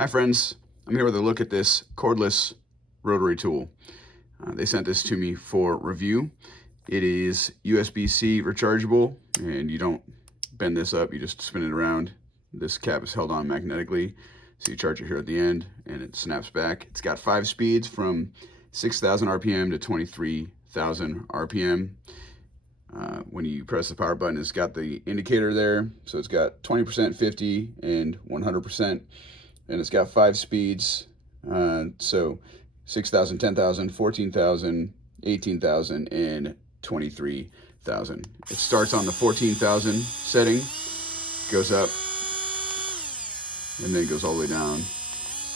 Hi friends, I'm here with a look at this cordless rotary tool. They sent this to me for review. It is USB-C rechargeable, and you don't bend this up, you just spin it around. This cap is held on magnetically, so you charge it here at the end and it snaps back. It's got 5 speeds from 6,000 RPM to 23,000 RPM. When you press the power button, it's got the indicator there, so it's got 20%, 50, and 100%. And it's got 5 speeds, so 6,000, 10,000, 14,000, 18,000, and 23,000. It starts on the 14,000 setting, goes up, and then goes all the way down.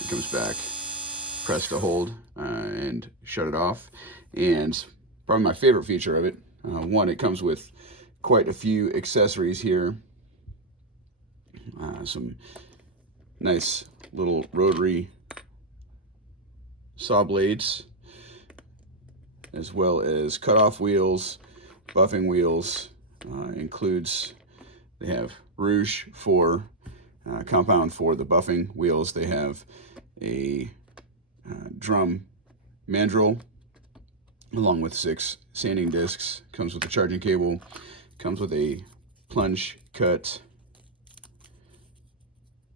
It comes back. Press to hold and shut it off. And probably my favorite feature of it, one, it comes with quite a few accessories here. Some nice little rotary saw blades, as well as cutoff wheels, buffing wheels. They have rouge for compound for the buffing wheels. They have a drum mandrel along with 6 sanding discs. Comes with a charging cable. Comes with a plunge cut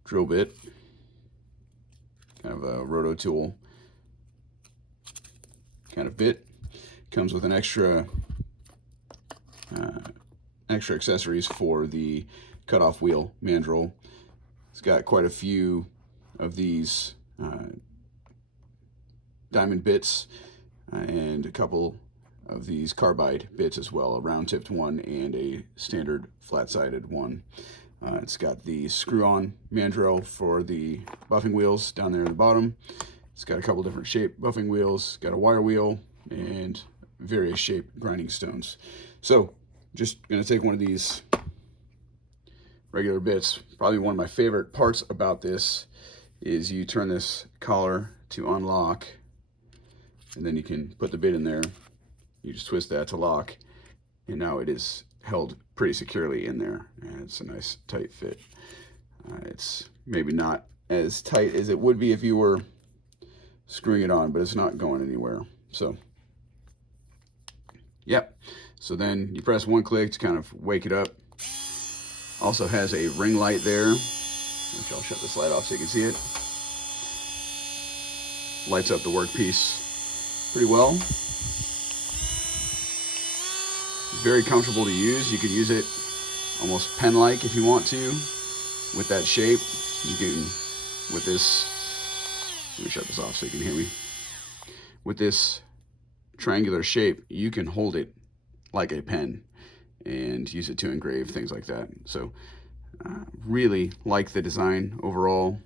drill bit, kind of a roto tool kind of bit. Comes with an extra accessories for the cutoff wheel mandrel. It's got quite a few of these diamond bits and a couple of these carbide bits as well, a round tipped one and a standard flat-sided one. It's got the screw-on mandrel for the buffing wheels down there in the bottom. It's got a couple different shape buffing wheels, got a wire wheel, and various shape grinding stones. So, just gonna take one of these regular bits. Probably one of my favorite parts about this is you turn this collar to unlock, and then you can put the bit in there. You just twist that to lock, and now it is held pretty securely in there, and it's a nice tight fit. It's maybe not as tight as it would be if you were screwing it on, but it's not going anywhere. So yep, so then you press one click to kind of wake it up. Also has a ring light there, which I'll shut this light off so you can see it. Lights up the workpiece pretty well. Very comfortable to use. You could use it almost pen-like if you want to with that shape. You can, with this, let me shut this off so you can hear me. With this triangular shape, you can hold it like a pen and use it to engrave things like that. So really like the design overall.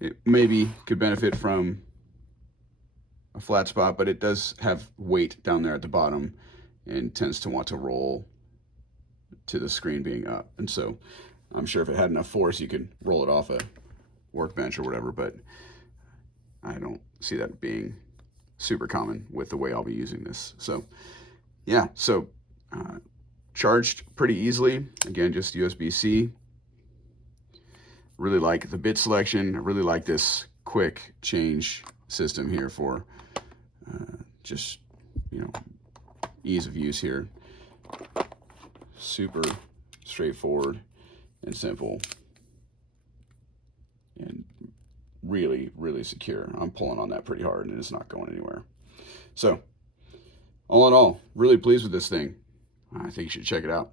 It maybe could benefit from a flat spot, but it does have weight down there at the bottom and tends to want to roll to the screen being up. And so I'm sure if it had enough force, you could roll it off a workbench or whatever, but I don't see that being super common with the way I'll be using this. So yeah, so charged pretty easily. Again, just USB-C. Really like the bit selection. I really like this quick change system here for just, you know, ease of use here. Super straightforward and simple, and really, really secure. I'm pulling on that pretty hard and it's not going anywhere. So all in all, really pleased with this thing. I think you should check it out.